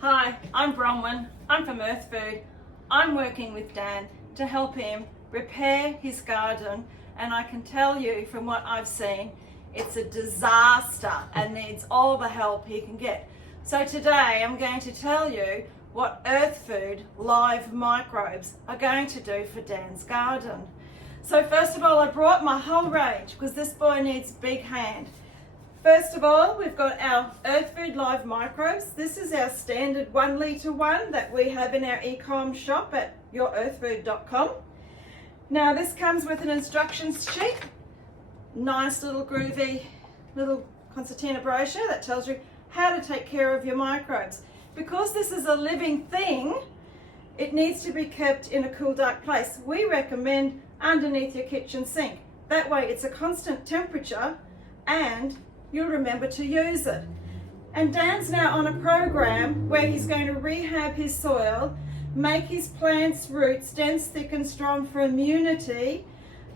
Hi, I'm Bronwyn. I'm from Earth Food. I'm working with Dan to help him repair his garden, and I can tell you from what I've seen, it's a disaster and needs all the help he can get. So today I'm going to tell you what Earth Food live microbes are going to do for Dan's garden. So first of all, I brought my whole range because this boy needs big hand. First of all, we've got our Earth Food Live Microbes. This is our standard 1 litre one that we have in our e-com shop at yourearthfood.com. Now this comes with an instructions sheet, nice little groovy little concertina brochure that tells you how to take care of your microbes. Because this is a living thing, it needs to be kept in a cool, dark place. We recommend underneath your kitchen sink. That way it's a constant temperature and you'll remember to use it. And Dan's now on a program where he's going to rehab his soil, make his plants' roots dense, thick and strong for immunity,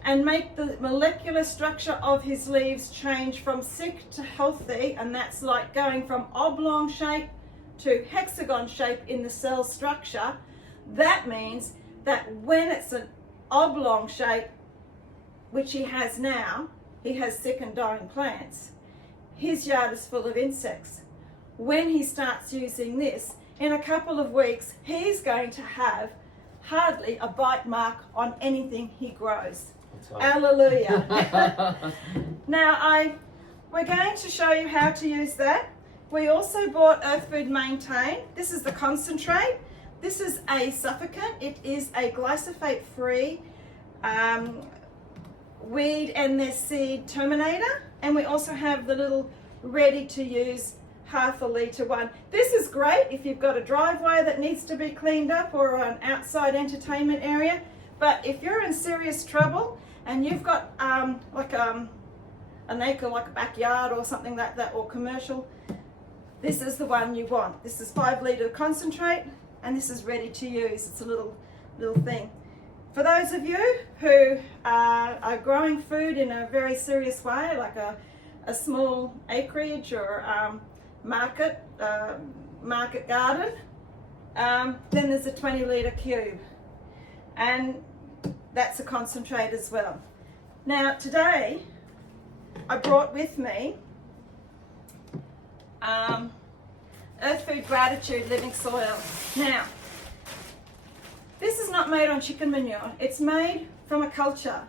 and make the molecular structure of his leaves change from sick to healthy, and that's like going from oblong shape to hexagon shape in the cell structure. That means that when it's an oblong shape, which he has now, he has sick and dying plants. His yard is full of insects. When he starts using this, in a couple of weeks, he's going to have hardly a bite mark on anything he grows. Hallelujah. Now, we're going to show you how to use that. We also bought Earth Food Maintain. This is the concentrate. This is a suffocant. It is a glyphosate-free weed and their seed terminator. And we also have the little ready to use ½ litre one. This is great if you've got a driveway that needs to be cleaned up or an outside entertainment area. But if you're in serious trouble and you've got an acre, like a backyard or something like that, or commercial, this is the one you want. This is 5 litre concentrate and this is ready to use. It's a little thing. For those of you who are growing food in a very serious way, like a small acreage or market garden, then there's a 20 litre cube, and that's a concentrate as well. Now today I brought with me Earth Food Gratitude Living Soil. Now, this is not made on chicken manure. It's made from a culture.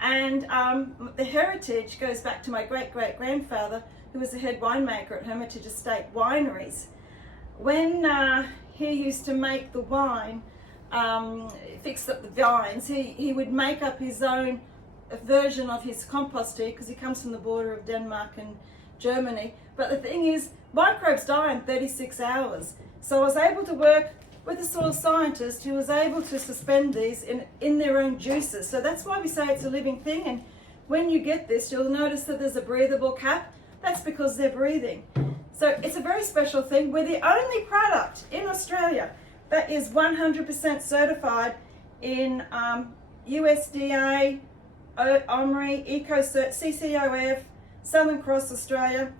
And the heritage goes back to my great-great-grandfather, who was the head winemaker at Hermitage Estate Wineries. When he used to make the wine, fix up the vines, he would make up his own version of his compost tea, because he comes from the border of Denmark and Germany. But the thing is, microbes die in 36 hours. So I was able to work with a soil scientist who was able to suspend these in their own juices. So that's why we say it's a living thing. And when you get this, you'll notice that there's a breathable cap. That's because they're breathing. So it's a very special thing. We're the only product in Australia that is 100% certified in USDA, OMRI, EcoCert, CCOF, Southern Cross Australia.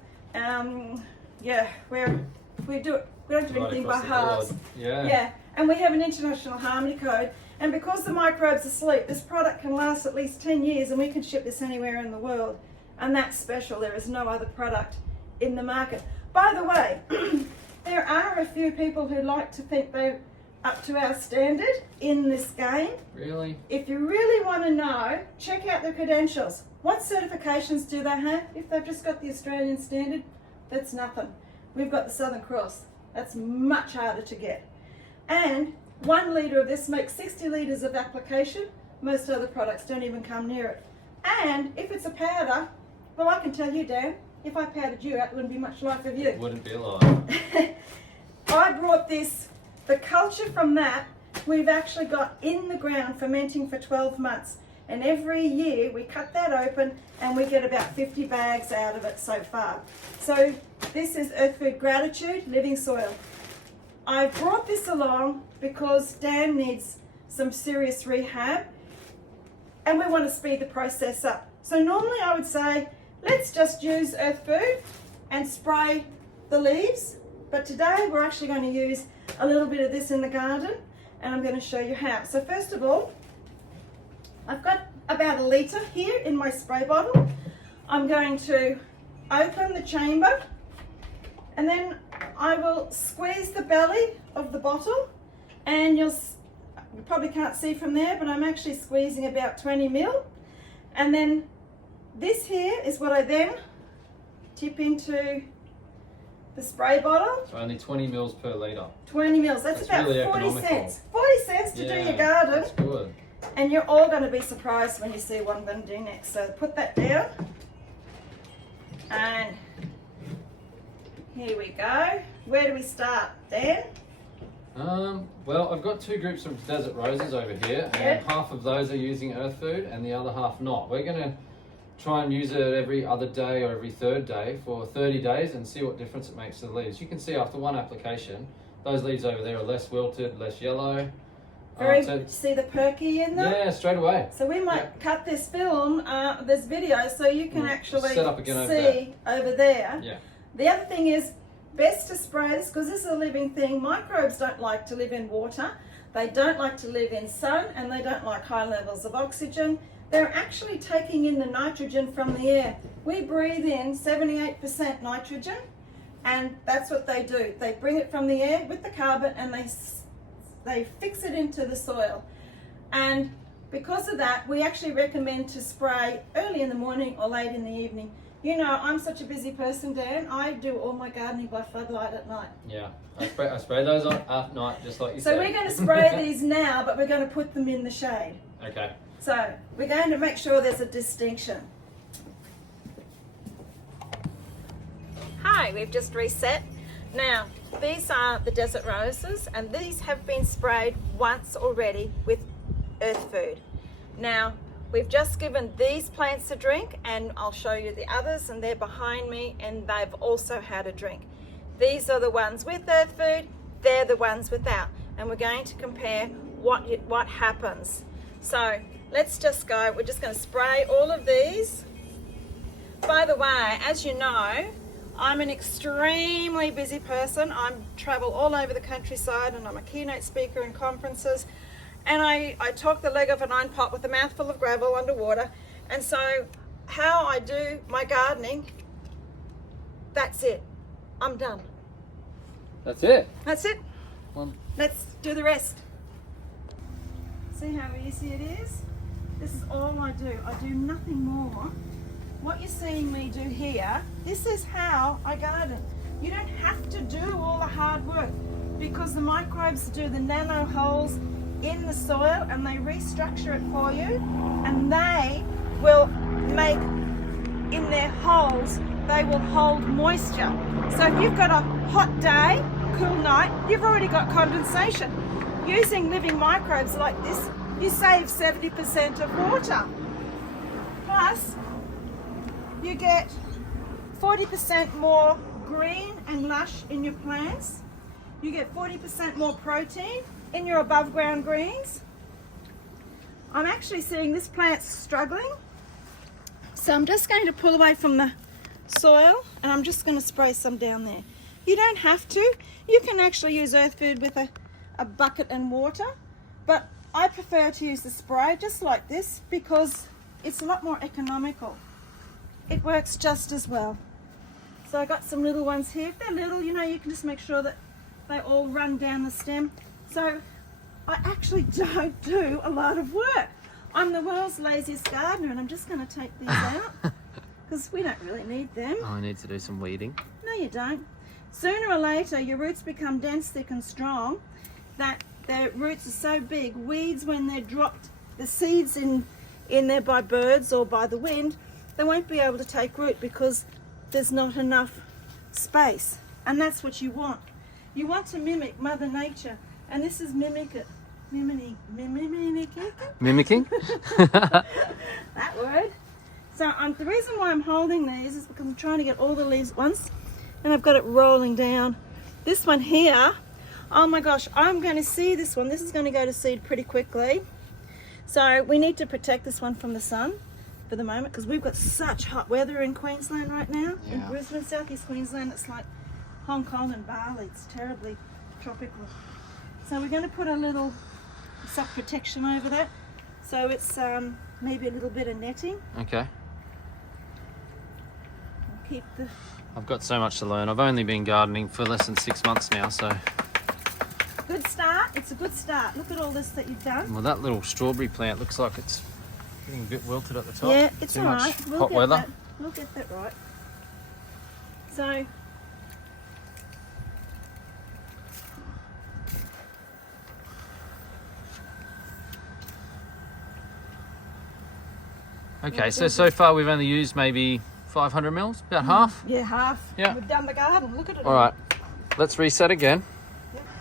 We don't do anything by halves. Yeah, and we have an international harmony code. And because the microbes are asleep, this product can last at least 10 years, and we can ship this anywhere in the world. And that's special. There is no other product in the market. By the way, there are a few people who like to think they're up to our standard in this game. Really? If you really want to know, check out their credentials. What certifications do they have? If they've just got the Australian standard, that's nothing. We've got the Southern Cross. That's much harder to get. And 1 litre of this makes 60 litres of application. Most other products don't even come near it. And if it's a powder, well, I can tell you, Dan, if I powdered you out, it wouldn't be much life of you. It wouldn't be a lot. I brought the culture from that, we've actually got in the ground fermenting for 12 months. And every year we cut that open and we get about 50 bags out of it so far. So this is Earth Food Gratitude Living Soil. I brought this along because Dan needs some serious rehab and we want to speed the process up. So normally I would say, let's just use Earth Food and spray the leaves But today we're actually going to use a little bit of this in the garden, and I'm going to show you how. So first of all, I've got about 1 litre here in my spray bottle. I'm going to open the chamber, and then I will squeeze the belly of the bottle, and you probably can't see from there, but I'm actually squeezing about 20 ml. And then this here is what I then tip into the spray bottle. So only 20 mils per litre. 20 mils, that's about really 40 economical. cents. 40 cents to do your garden. That's good. And you're all going to be surprised when you see what I'm going to do next. So put that down. And here we go. Where do we start, Dan? Well, I've got 2 groups of desert roses over here, and Yep. half of those are using earth food and the other half not. We're going to try and use it every other day or every 3rd day for 30 days and see what difference it makes to the leaves. You can see after 1 application, those leaves over there are less wilted, less yellow. See the perky in them? Yeah, straight away. So we might cut this film, this video, so you can actually set up again see over there. Yeah. The other thing is, best to spray this because this is a living thing. Microbes don't like to live in water. They don't like to live in sun, and they don't like high levels of oxygen. They're actually taking in the nitrogen from the air. We breathe in 78% nitrogen, and that's what they do. They bring it from the air with the carbon, and they fix it into the soil. And because of that, we actually recommend to spray early in the morning or late in the evening. You know, I'm such a busy person, Dan. I do all my gardening by floodlight at night. Yeah, I spray those on at night, just like you said. So we're going to spray these now, but we're going to put them in the shade. Okay. So we're going to make sure there's a distinction. Hi, we've just reset. Now, these are the desert roses, and these have been sprayed once already with earth food. Now, we've just given these plants a drink, and I'll show you the others, and they're behind me, and they've also had a drink. These are the ones with earth food, they're the ones without, and we're going to compare what happens. So let's just go. We're just going to spray all of these. By the way, as you know, I'm an extremely busy person. I travel all over the countryside, and I'm a keynote speaker in conferences, and I talk the leg of an iron pot with a mouthful of gravel underwater. And so how I do my gardening, that's it. I'm done. That's it. That's it. One. Let's do the rest. See how easy it is? This is all I do. I do nothing more. What you're seeing me do here, this is how I garden. You don't have to do all the hard work because the microbes do the nano holes in the soil, and they restructure it for you, and they will make, in their holes, they will hold moisture. So if you've got a hot day, cool night, you've already got condensation. Using living microbes like this, you save 70% of water. Plus, you get 40% more green and lush in your plants. You get 40% more protein in your above ground greens. I'm actually seeing this plant's struggling. So I'm just going to pull away from the soil, and I'm just going to spray some down there. You don't have to. You can actually use earth food with a bucket and water, but I prefer to use the spray just like this because it's a lot more economical. It works just as well. So I got some little ones here. If they're little, you know, you can just make sure that they all run down the stem. So I actually don't do a lot of work. I'm the world's laziest gardener, and I'm just going to take these out because we don't really need them. I need to do some weeding. No, you don't. Sooner or later, your roots become dense, thick and strong that their roots are so big, weeds, when they're dropped, the seeds in there by birds or by the wind, they won't be able to take root because there's not enough space. And that's what you want. You want to mimic Mother Nature, and this is mimicking. Mimicking? That word. So the reason why I'm holding these is because I'm trying to get all the leaves at once, and I've got it rolling down. This one here, oh my gosh, I'm going to see this one. This is going to go to seed pretty quickly. So we need to protect this one from the sun for the moment because we've got such hot weather in Queensland right now. Yeah. In Brisbane, southeast Queensland, it's like Hong Kong and Bali. It's terribly tropical. So we're going to put a little suck protection over that. So it's maybe a little bit of netting. Okay. Keep the... I've got so much to learn. I've only been gardening for less than 6 months now, so... Good start. It's a good start. Look at all this that you've done. Well, that little strawberry plant looks like it's getting a bit wilted at the top. Yeah, it's Too all much right. We'll hot get weather. that. We'll get that right. So... Okay, so far we've only used maybe 500 mils, about half. Yeah, half. Yeah. We've done the garden. Look at it. All right, let's reset again.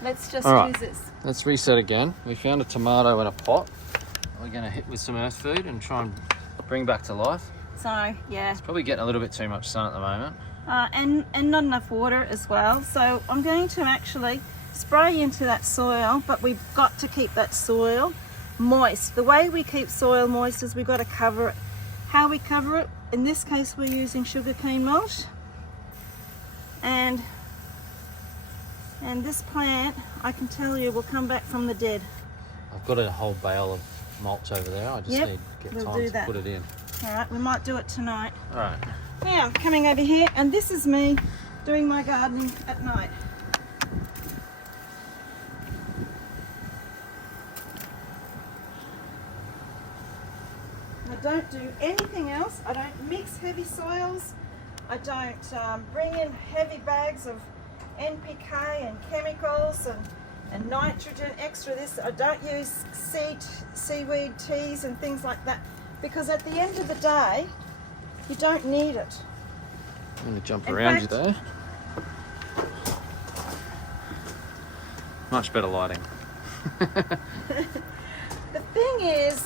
Let's just All right. use this. Let's reset again. We found a tomato in a pot. We're going to hit with some earth food and try and bring back to life. So, yeah. Probably getting a little bit too much sun at the moment. And not enough water as well. So I'm going to actually spray into that soil, but we've got to keep that soil moist. The way we keep soil moist is we've got to cover it. How we cover it, in this case we're using sugarcane mulch. And this plant, I can tell you, will come back from the dead. I've got a whole bale of mulch over there. I just Yep, need to get we'll time do to that. put it in. All right, we might do it tonight. All right. Now, coming over here, and this is me doing my gardening at night. I don't do anything else. I don't mix heavy soils. I don't bring in heavy bags of NPK and chemicals and nitrogen, extra this. I don't use seaweed teas and things like that, because at the end of the day, you don't need it. I'm going to jump In around fact- you there. Much better lighting. The thing is,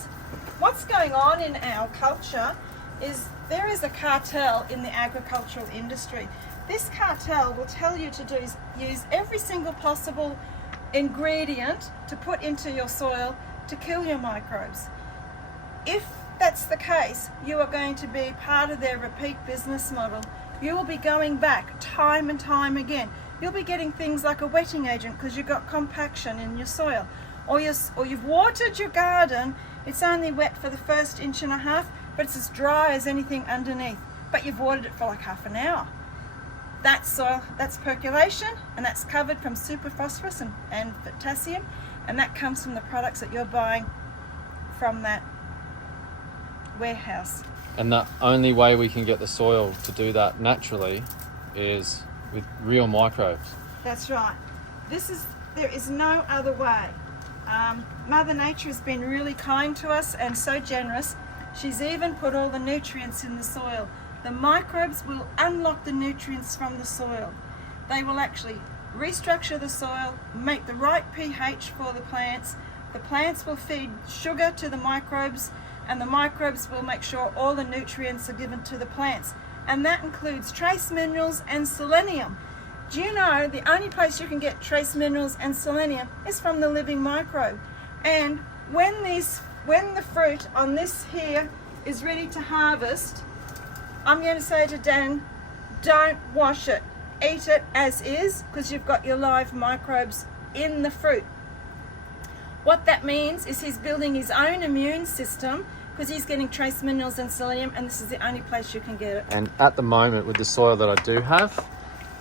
what's going on in our culture is there is a cartel in the agricultural industry. This cartel will tell you to use every single possible ingredient to put into your soil to kill your microbes. If that's the case, you are going to be part of their repeat business model. You will be going back time and time again. You'll be getting things like a wetting agent because you've got compaction in your soil. Or you've watered your garden, it's only wet for the first 1.5 inches, but it's as dry as anything underneath. But you've watered it for like half an hour. That's soil, that's percolation, and that's covered from superphosphorus and potassium, and that comes from the products that you're buying from that warehouse. And the only way we can get the soil to do that naturally is with real microbes. That's right. There is no other way. Mother Nature has been really kind to us and so generous. She's even put all the nutrients in the soil. The microbes will unlock the nutrients from the soil. They will actually restructure the soil, make the right pH for the plants. The plants will feed sugar to the microbes, and the microbes will make sure all the nutrients are given to the plants. And that includes trace minerals and selenium. Do you know the only place you can get trace minerals and selenium is from the living microbe? And when the fruit on this here is ready to harvest, I'm going to say to Dan, don't wash it. Eat it as is, because you've got your live microbes in the fruit. What that means is he's building his own immune system because he's getting trace minerals and selenium, and this is the only place you can get it. And at the moment, with the soil that I do have,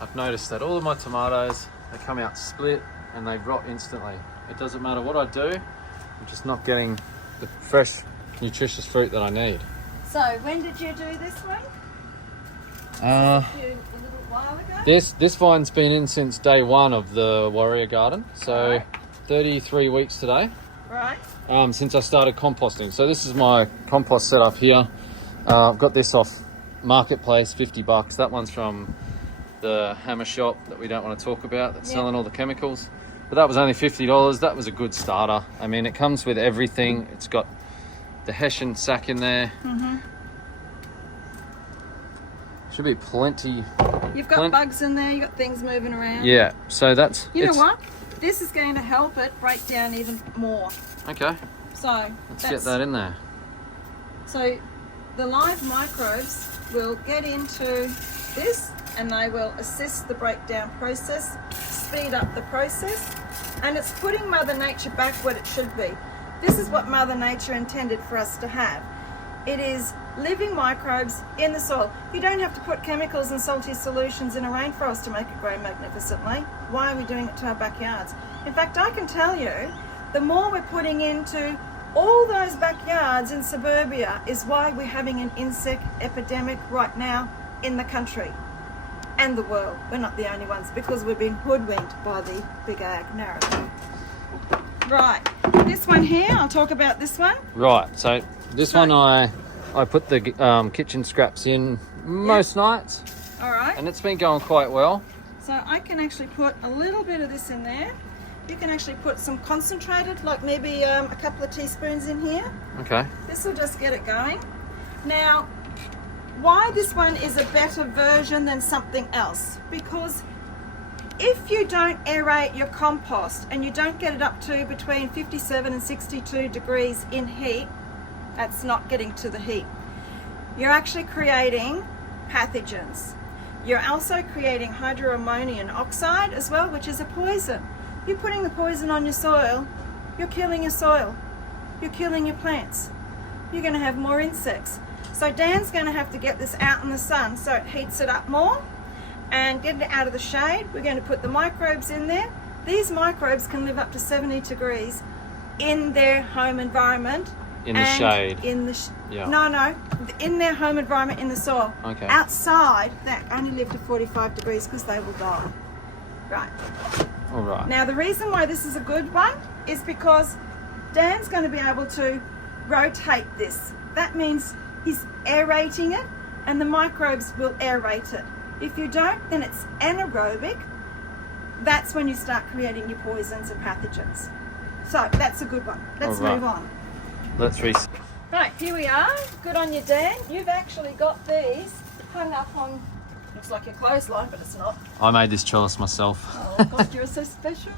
I've noticed that all of my tomatoes, they come out split and they rot instantly. It doesn't matter what I do, I'm just not getting the fresh, nutritious fruit that I need. So when did you do this one? Uh, A little while ago? this vine's been in since day one of the Warrior Garden, so Right. 33 weeks today. Right. Since I started composting. So this is my compost setup here. I've got this off Marketplace, $50. That one's from the hammer shop that we don't want to talk about, that's selling all the chemicals. But that was only $50. That was a good starter. I mean, it comes with everything. It's got the Hessian sack in there. Should be plenty. You've got bugs in there, you've got things moving around. Yeah, so that's... You know what? This is going to help it break down even more. Okay, So let's get that in there. So the live microbes will get into this and they will assist the breakdown process, speed up the process, and it's putting Mother Nature back what it should be. This is what Mother Nature intended for us to have. It is living microbes in the soil. You don't have to put chemicals and salty solutions in a rainforest to make it grow magnificently. Why are we doing it to our backyards? In fact, I can tell you, the more we're putting into all those backyards in suburbia is why we're having an insect epidemic right now in the country and the world. We're not the only ones, because we've been hoodwinked by the big ag narrative. Right, this one here, I'll talk about this one. Right, so this one I put the kitchen scraps in most nights, All right, and it's been going quite well. so I can actually put a little bit of this in there. You can actually put some concentrated, like maybe a couple of teaspoons in here. Okay. This will just get it going. Now, why this one is a better version than something else? Because if you don't aerate your compost and you don't get it up to between 57 and 62 degrees in heat, that's not getting to the heat. You're actually creating pathogens. You're also creating hydroammonium oxide as well, which is a poison. You're putting the poison on your soil, you're killing your soil, you're killing your plants. You're going to have more insects. So Dan's going to have to get this out in the sun so it heats it up more and get it out of the shade. We're going to put the microbes in there. These microbes can live up to 70 degrees in their home environment. In the shade. In the Yeah. in their home environment in the soil. Okay. Outside, they only live to 45 degrees because they will die. Right. All right. Now the reason why this is a good one is because Dan's going to be able to rotate this. That means he's aerating it and the microbes will aerate it. If you don't, then it's anaerobic. That's when you start creating your poisons and pathogens. So that's a good one. Let's All right. move on. Let's reset. Right, here we are. Good on you, Dan. You've actually got these hung up on, looks like your clothesline, but it's not. I made this trellis myself. Oh God, you're so special.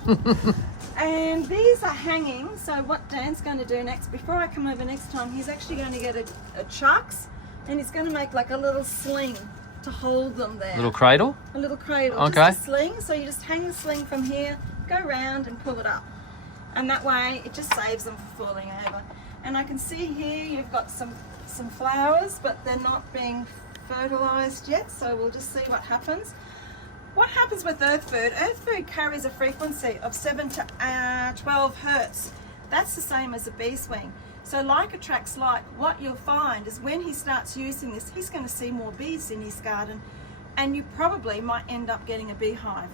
And these are hanging, so what Dan's going to do next, before I come over next time, he's actually going to get a chucks and he's going to make like a little sling to hold them there. Little cradle? A little cradle, Okay. just a sling. So you just hang the sling from here, go round and pull it up. And that way it just saves them from falling over. And I can see here you've got some flowers, but they're not being fertilized yet, so we'll just see what happens. What happens with earth food? Earth food carries a frequency of 7 to 12 hertz. That's the same as a bee swing. So like attracts like. What you'll find is when he starts using this, he's going to see more bees in his garden, and you probably might end up getting a beehive.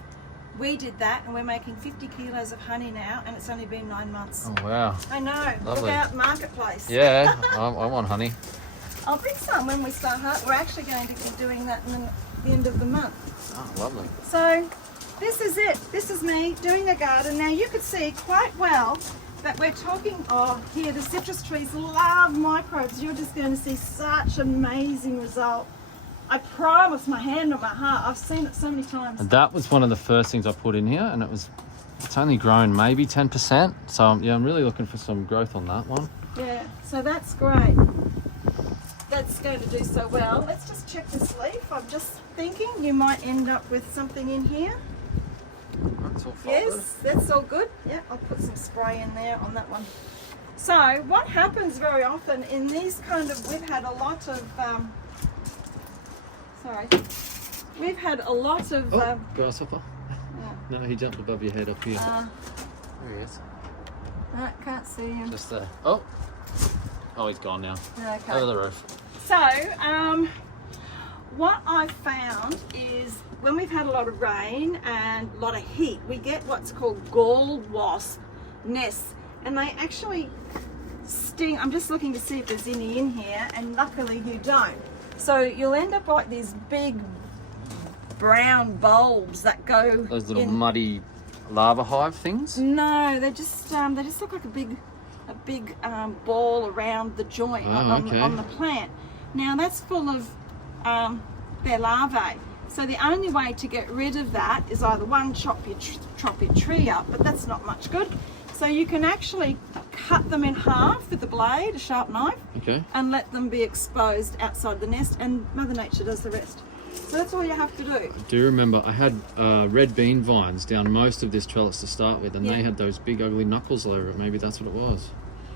We did that, and we're making 50 kilos of honey now, and it's only been 9 months. Oh, wow. I know. Lovely. Look out, marketplace. Yeah, I want honey. I'll bring some when we start. We're actually going to be doing that in the end of the month. Oh, lovely. So this is it. This is me doing a garden. Now you could see quite well that we're talking, oh here, the citrus trees love microbes. You're just going to see such amazing result. I promise, my hand on my heart, I've seen it so many times. And that was one of the first things I put in here, and it's only grown maybe 10%. So yeah, I'm really looking for some growth on that one. Yeah, so that's great. That's going to do so well. Let's just check this leaf. I'm just thinking you might end up with something in here. That's all folded. Yes, that's all good. Yeah, I'll put some spray in there on that one. So what happens very often in these kind of, we've had a lot of, we've had a lot of, Oh, grasshopper. yeah, No, he jumped above your head up here. There he is. I can't see him. Just there. Oh, he's gone now. Okay. Over the roof. So, what I've found is when we've had a lot of rain and a lot of heat, we get what's called gall wasp nests, and they actually sting. I'm just looking to see if there's any in here, and luckily you don't. So you'll end up like these big brown bulbs that go. Those little muddy lava hive things. No, they just look like a big ball around the joint on the plant. Now that's full of their larvae. So the only way to get rid of that is either one, chop your tree up, but that's not much good. So you can actually cut them in half with a blade, a sharp knife, Okay. and let them be exposed outside the nest, and Mother Nature does the rest. So that's all you have to do. Do you remember I had red bean vines down most of this trellis to start with, and Yeah. they had those big ugly knuckles over it. Maybe that's what it was.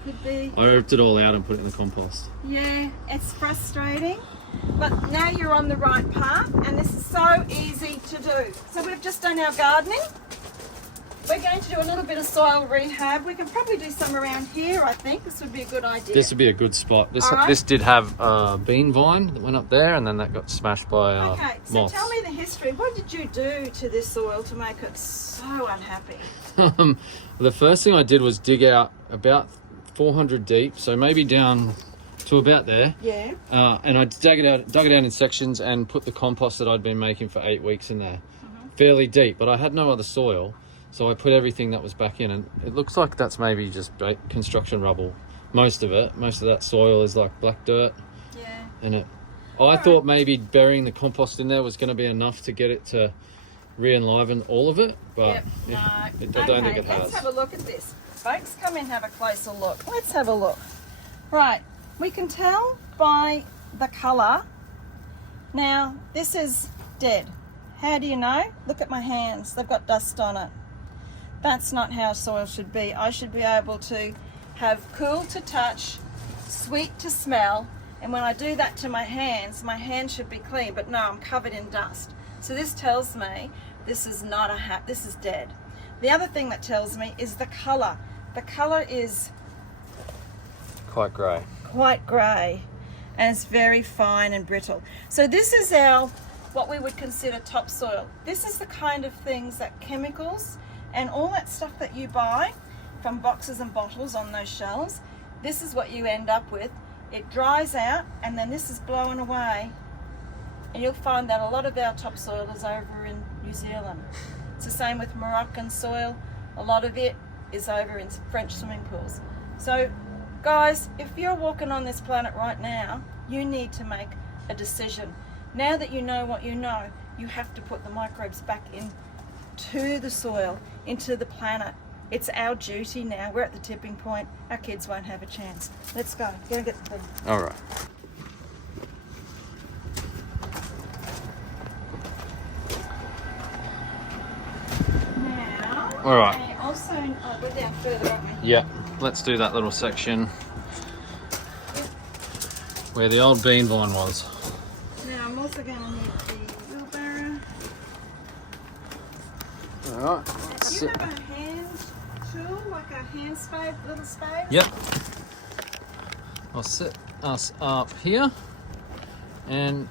Could be. I ripped it all out and put it in the compost. Yeah, it's frustrating, but now you're on the right path, and this is so easy to do. So we've just done our gardening. We're going to do a little bit of soil rehab. We can probably do some around here, I think. This would be a good idea. This would be a good spot. This All right. this did have a bean vine that went up there, and then that got smashed by Okay, so moss. tell me the history. What did you do to this soil to make it so unhappy? The first thing I did was dig out about 400 deep, so maybe down to about there. Yeah. And I dug it out in sections and put the compost that I'd been making for 8 weeks in there, fairly deep. But I had no other soil, so I put everything that was back in, and it looks like that's maybe just construction rubble. Most of that soil is like black dirt. Yeah. And I thought maybe burying the compost in there was going to be enough to get it to re-enliven all of it, but Yep. I No. don't think it Let's has. have a look at this. Folks, come in and have a closer look. Let's have a look. Right, we can tell by the colour. Now, this is dead. How do you know? Look at my hands. They've got dust on it. That's not how soil should be. I should be able to have cool to touch, sweet to smell, and when I do that to my hands should be clean, but no, I'm covered in dust. So this tells me this is not this is dead. The other thing that tells me is the colour. The colour is Quite grey. quite grey, and it's very fine and brittle. So this is what we would consider topsoil. This is the kind of things that chemicals and all that stuff that you buy from boxes and bottles on those shelves, this is what you end up with. It dries out, and then this is blown away, and you'll find that a lot of our topsoil is over in New Zealand. It's the same with Moroccan soil. A lot of it is over in French swimming pools. So guys, if you're walking on this planet right now, you need to make a decision. Now that you know what you know, you have to put the microbes back into the soil, into the planet. It's our duty now. We're at the tipping point. Our kids won't have a chance. Let's go. Go get the thing. All right. Now, All right. and also, we're down further, aren't we? Yeah, let's do that little section where the old bean vine was. Now, I'm also going to need the wheelbarrow. All right. Do you have a hand tool, like a hand spade, little spade? Yep. I'll set us up here and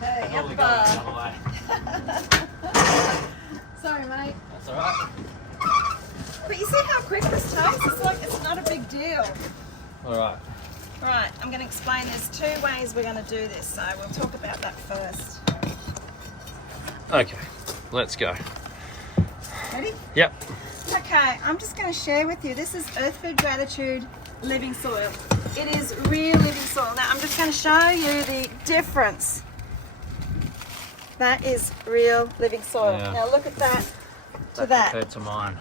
Hey, Probably up, go the other way. Sorry, mate. That's all right. But you see how quick this takes? It's like it's not a big deal. All right. Right, I'm going to explain there's two ways we're going to do this, so we'll talk about that first. Okay, let's go. Ready? Yep. Okay, I'm just going to share with you. This is Earth Food Gratitude Living Soil. It is real living soil. Now, I'm just going to show you the difference. That is real living soil. Yeah. Now, look at that to that. Compared to mine.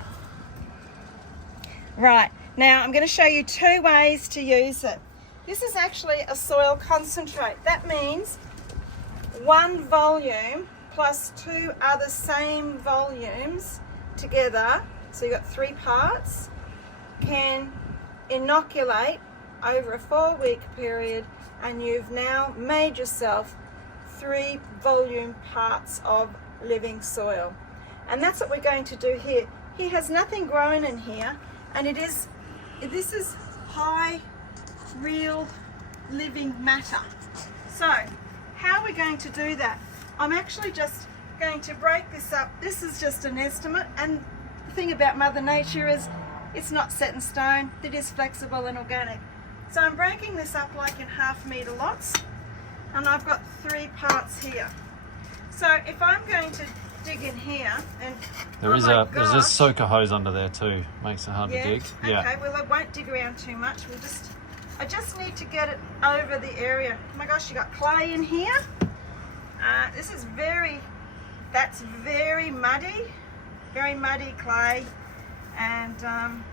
Right, now I'm going to show you two ways to use it. This is actually a soil concentrate. That means one volume plus two other same volumes together, so you've got 3 parts, can inoculate over a 4-week period, and you've now made yourself 3 volume parts of living soil. And that's what we're going to do here. He has nothing grown in here, and this is high real living matter. So how are we going to do that? I'm actually just going to break this up. This is just an estimate, and the thing about Mother Nature is it's not set in stone. It is flexible and organic. So I'm breaking this up like in 1/2 meter lots, and I've got 3 parts here. So if I'm going to dig in here, and There's a soaker hose under there too. Makes it hard to dig. Okay, well I won't dig around too much. I just need to get it over the area. Oh my gosh, you got clay in here. That's very muddy clay, and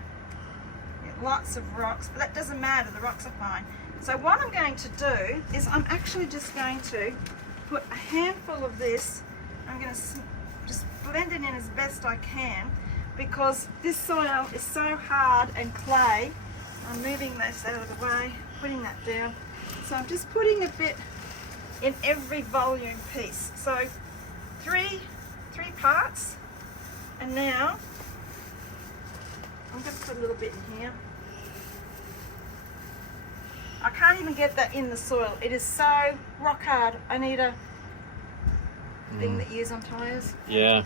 lots of rocks, but that doesn't matter, the rocks are fine. So what I'm going to do is I'm actually just going to put a handful of this. I'm going to just blend it in as best I can, because this soil is so hard and clay. I'm moving this out of the way, putting that down. So I'm just putting a bit in every volume piece. So three parts, and now I'm going to put a little bit in here. I can't even get that in the soil. It is so rock hard. I need a thing that you use on tyres. Yeah.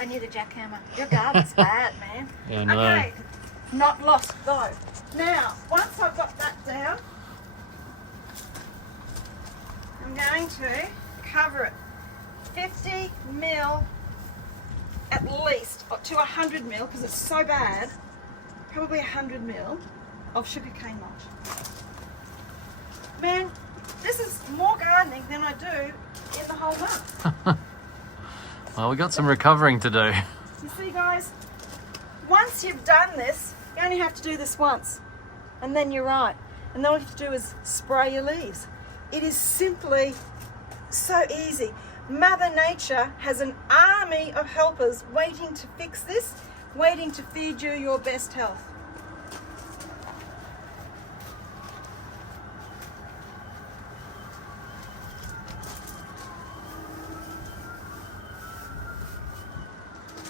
I need a jackhammer. Your garden's bad, man. Yeah, no. Okay, not lost though. Now, once I've got that down, I'm going to cover it 50 mil at least, or to 100 mil, because it's so bad, probably 100 mil of sugarcane mulch. Man, this is more gardening than I do in the whole month. Well, we got some recovering to do. You see, guys, once you've done this, you only have to do this once, and then you're right. And then all you have to do is spray your leaves. It is simply so easy. Mother Nature has an army of helpers waiting to fix this, waiting to feed you your best health.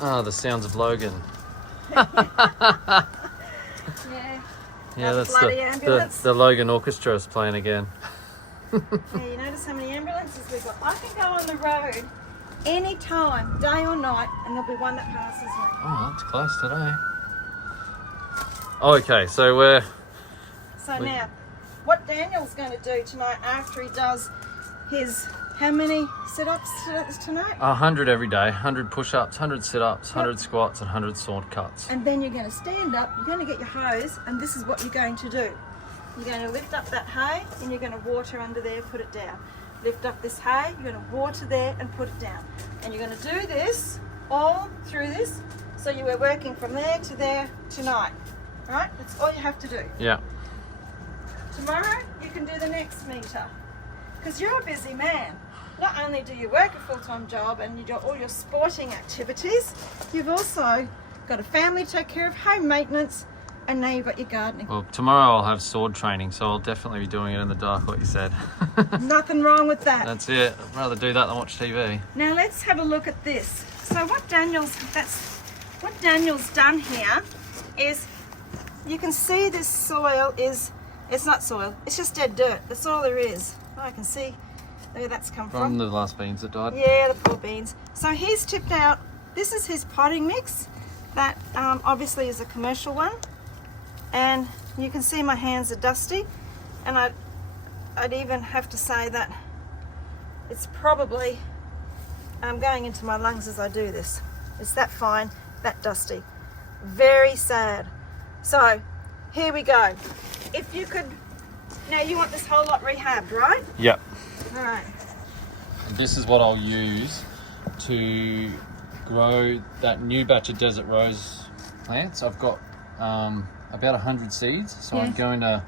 Ah, the sounds of Logan. Yeah. Yeah, that's bloody ambulance. the Logan Orchestra is playing again. Yeah, you notice how many ambulances we've got? I can go on the road any time, day or night, and there'll be one that passes me. Oh, that's close today. Okay, so Now, what Daniel's going to do tonight after he does his, how many sit-ups tonight? 100 every day, 100 push-ups, 100 sit-ups, 100 squats, and 100 sword cuts. And then you're going to stand up, you're going to get your hose, and this is what you're going to do. You're going to lift up that hay, and you're going to water under there, put it down. Lift up this hay, you're going to water there and put it down. And you're going to do this all through this, so you are working from there to there tonight. All right? That's all you have to do. Yeah. Tomorrow, you can do the next meter. Because you're a busy man. Not only do you work a full-time job and you do all your sporting activities, you've also got a family to take care of, home maintenance, and now you've got your gardening. Well, tomorrow I'll have sword training, so I'll definitely be doing it in the dark, like you said. Nothing wrong with that. That's it. I'd rather do that than watch TV. Now let's have a look at this. So what Daniel's done here is, you can see this soil is, it's not soil, it's just dead dirt. That's all there is. Oh, I can see where that's come From the last beans that died. Yeah, the poor beans. So he's tipped out, this is his potting mix. That obviously is a commercial one. And you can see my hands are dusty. And I'd even have to say that it's probably going into my lungs as I do this. It's that fine, that dusty. Very sad. So here we go. If you could, now you want this whole lot rehabbed, right? Yep. All right. This is what I'll use to grow that new batch of desert rose plants. I've got about 100 seeds, so Yeah. I'm going to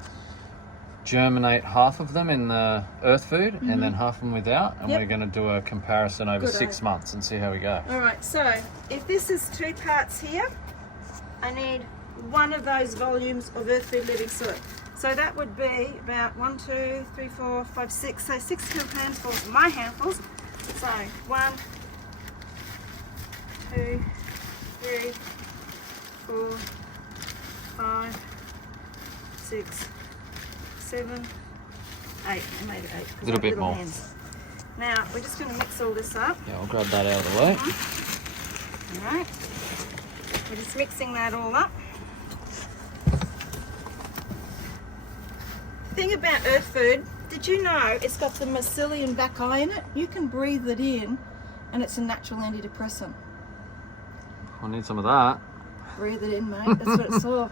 germinate half of them in the earth food and then half of them without, and Yep. we're going to do a comparison over Good 6 months and see how we go. All right, so if this is 2 parts here, I need 1 of those volumes of earth food living soil. So that would be about 1, 2, 3, 4, 5, 6, so 6 handfuls of my handfuls. So 1, 2, 3, 4, 5, 6, 7, 8. I made it 8. 'cause Little I've got bit more. hands. Now, we're just going to mix all this up. Yeah, I'll grab that out of the way. All right. We're just mixing that all up. The thing about earth food, did you know it's got the mycelium bacchae in it? You can breathe it in and it's a natural antidepressant. I need some of that. Breathe it in, mate. That's what it's for.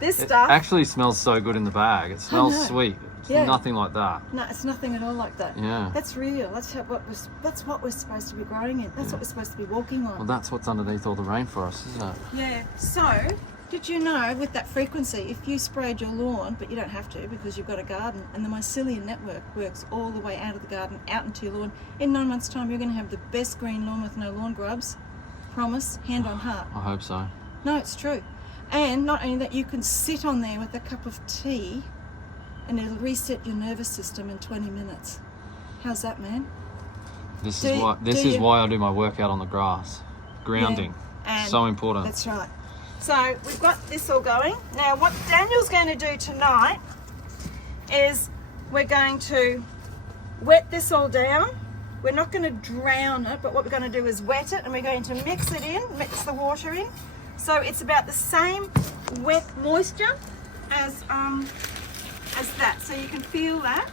This It stuff, actually smells so good in the bag. It smells know. sweet. It's Yeah. nothing like that. no, it's nothing at all like that. Yeah. That's real. That's what we're supposed to be growing in. That's what we're supposed to be walking on. Well, that's what's underneath all the rainforest, isn't it? Yeah. So, did you know with that frequency, if you sprayed your lawn, but you don't have to because you've got a garden, and the mycelium network works all the way out of the garden, out into your lawn, in 9 months' time, you're going to have the best green lawn with no lawn grubs. Promise, hand on heart. I hope so. No, it's true. And not only that, you can sit on there with a cup of tea and it'll reset your nervous system in 20 minutes. How's that, man? This Do is you- why do you- I do my workout on the grass. Grounding. And So important. That's right. So we've got this all going. Now what Daniel's going to do tonight is we're going to wet this all down. We're not going to drown it, but what we're going to do is wet it and we're going to mix it in, mix the water in. So it's about the same wet moisture as that. So you can feel that.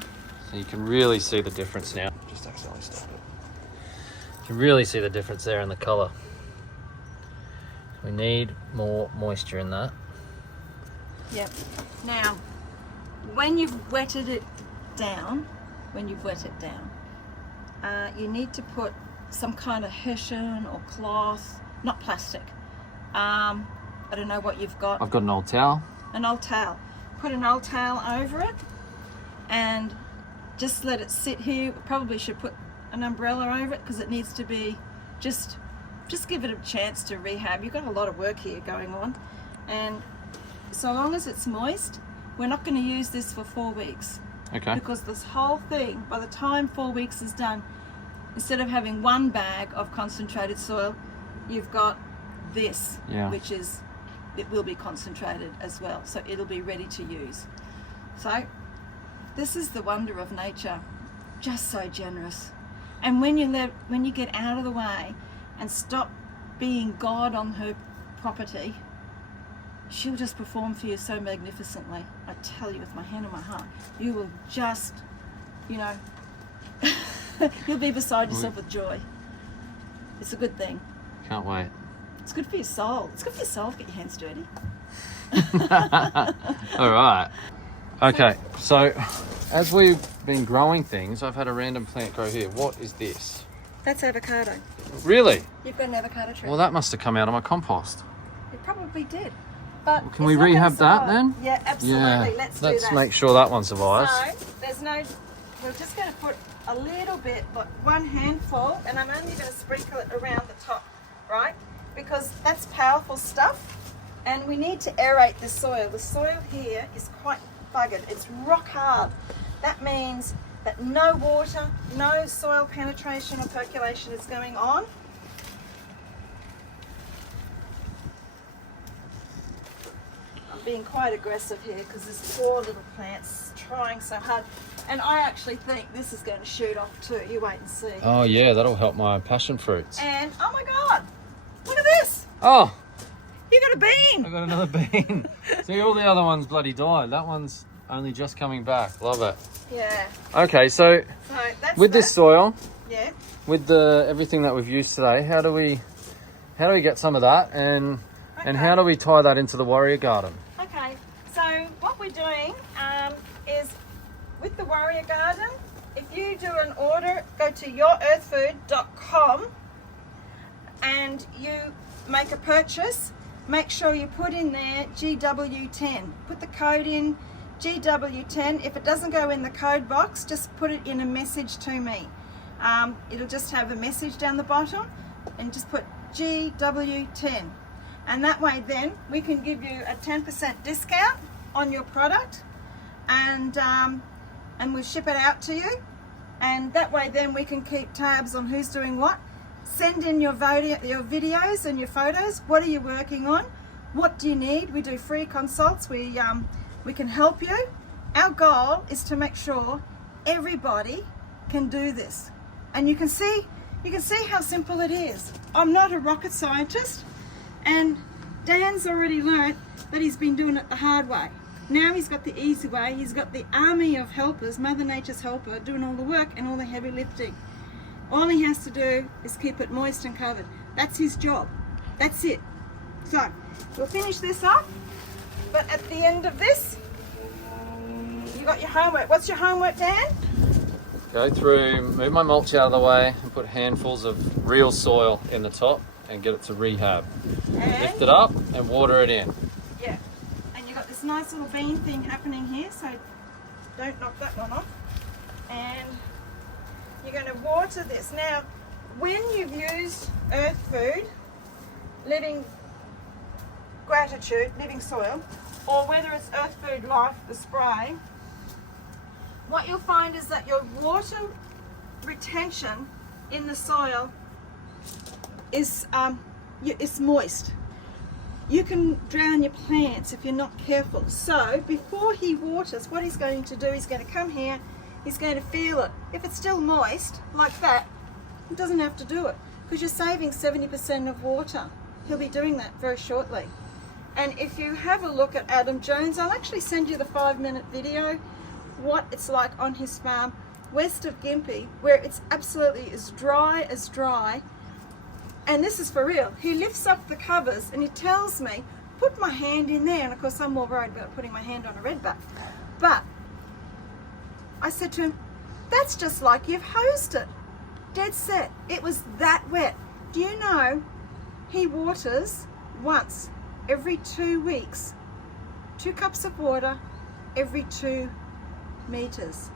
So you can really see the difference now. Just accidentally stopped it. You can really see the difference there in the colour. We need more moisture in that. Yep. Now, when you've wetted it down, you need to put some kind of hessian or cloth, not plastic. I don't know what you've got. I've got an old towel. An old towel. Put an old towel over it and just let it sit here. Probably should put an umbrella over it because it needs to be just give it a chance to rehab. You've got a lot of work here going on, and so long as it's moist, we're not going to use this for 4 weeks. Okay. Because this whole thing, by the time 4 weeks is done, instead of having one bag of concentrated soil, you've got this, Yeah. which is, it will be concentrated as well, so it'll be ready to use. So this is the wonder of nature, just so generous. And when you get out of the way and stop being God on her property, she'll just perform for you so magnificently. I tell you, with my hand on my heart, you will just, you'll be beside yourself with joy. It's a good thing. Can't wait. It's good for your soul. It's good for your soul to get your hands dirty. All right. Okay, so as we've been growing things, I've had a random plant grow here. What is this? That's avocado. Really? You've got an avocado tree. Well, that must have come out of my compost. It probably did. But Can it's we not gonna rehab that survive. then? Yeah, absolutely. Let's do that. make sure that one survives. So, we're just going to put a little bit, like one handful, and I'm only going to sprinkle it around the top, right? Because that's powerful stuff, and we need to aerate the soil. The soil here is quite buggered. It's rock hard. That means that no water, no soil penetration or percolation is going on. I'm being quite aggressive here because this poor little plant's trying so hard. And I actually think this is going to shoot off too. You wait and see. Oh yeah, that'll help my passion fruits. And oh my God, look at this. Oh, You got a bean. I got another bean. See, all the other ones bloody died. That one's only just coming back. Love it. Yeah. Okay, so So that's with this soil, Yeah. with the everything that we've used today, how do we get some of that, and how do we tie that into the warrior garden? Okay. So what we're doing is with the warrior garden. If you do an order, go to yourearthfood.com and you make a purchase. Make sure you put in there GW10. Put the code in GW10. If it doesn't go in the code box, just put it in a message to me. It'll just have a message down the bottom, and just put GW10. And that way then we can give you a 10% discount on your product, and we'll ship it out to you. And that way then we can keep tabs on who's doing what. Send in your videos and your photos. What are you working on? What do you need? We do free consults. We can help you. Our goal is to make sure everybody can do this. And you can see how simple it is. I'm not a rocket scientist, and Dan's already learnt that he's been doing it the hard way. Now he's got the easy way. He's got the army of helpers, Mother Nature's helper, doing all the work and all the heavy lifting. All he has to do is keep it moist and covered. That's his job. That's it. So we'll finish this up, but at the end of this, you got your homework. What's your homework, Dan? Go through, move my mulch out of the way and put handfuls of real soil in the top and get it to rehab. And Lift it up and water it in. yeah, and you got this nice little bean thing happening here, so don't knock that one off. And you're going to water this. Now, when you've used Earth Food, Living Gratitude, Living Soil, or whether it's Earth Food Life, the spray, what you'll find is that your water retention in the soil is moist. You can drown your plants if you're not careful. So before he waters, what he's going to do, he's going to come here, he's going to feel it. If it's still moist, like that, he doesn't have to do it, because you're saving 70% of water. He'll be doing that very shortly. And if you have a look at Adam Jones, I'll actually send you the 5-minute video, what it's like on his farm west of Gympie, where it's absolutely as dry as dry. And this is for real. He lifts up the covers and he tells me, put my hand in there. And of course I'm more worried about putting my hand on a redback. But I said to him, that's just like you've hosed it. Dead set. It was that wet. Do you know he waters once every 2 weeks, 2 cups of water every 2 meters.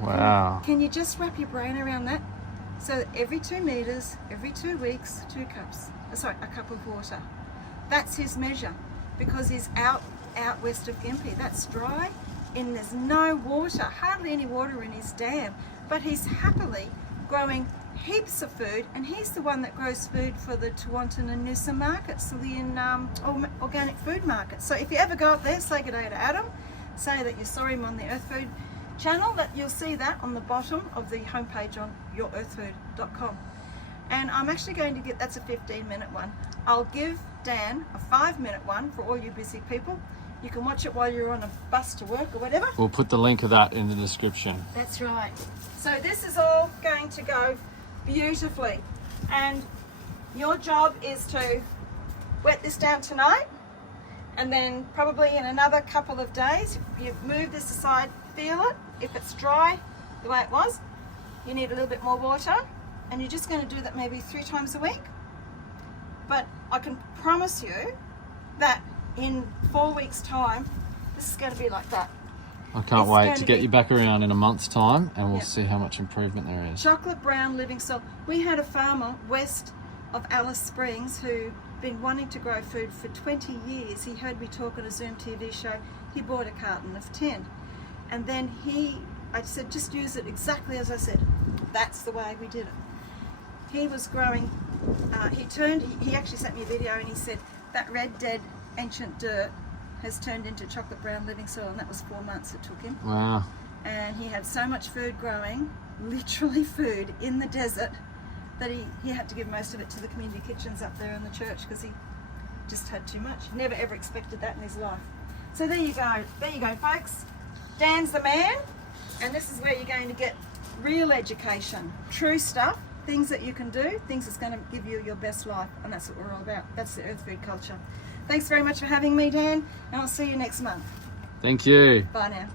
Wow. Can you just wrap your brain around that? So every 2 meters, every 2 weeks, 2 cups, a cup of water. That's his measure, because he's out west of Gympie. That's dry and there's no water, hardly any water in his dam, but he's happily growing heaps of food, and he's the one that grows food for the Tewantin and Noosa markets, so the organic food market. So if you ever go up there, say good day to Adam, say that you saw him on the Earth Food channel, that you'll see that on the bottom of the homepage on yourearthfood.com. And I'm actually going to get, that's a 15-minute one. I'll give Dan a 5-minute one for all you busy people. You can watch it while you're on a bus to work or whatever. We'll put the link of that in the description. That's right. So this is all going to go beautifully, and your job is to wet this down tonight, and then probably in another couple of days, you move this aside, feel it. If it's dry the way it was, you need a little bit more water, and you're just going to do that maybe 3 times a week. But I can promise you that in 4 weeks time, this is going to be like that. I can't It's wait going to to get be- you back around in a month's time, and we'll Yeah. see how much improvement there is. Chocolate brown living soil. We had a farmer west of Alice Springs who'd been wanting to grow food for 20 years. He heard me talk on a Zoom TV show. He bought a carton of 10. And then I said, just use it exactly as I said. That's the way we did it. He was growing, he actually sent me a video and he said, that red, dead, ancient dirt has turned into chocolate brown living soil, and that was 4 months it took him. Wow. And he had so much food growing, literally food, in the desert, that he had to give most of it to the community kitchens up there in the church, because he just had too much. Never ever expected that in his life. So there you go folks. Dan's the man, and this is where you're going to get real education, true stuff, things that you can do, things that's going to give you your best life, and that's what we're all about. That's the Earth Food culture. Thanks very much for having me, Dan, and I'll see you next month. Thank you. Bye now.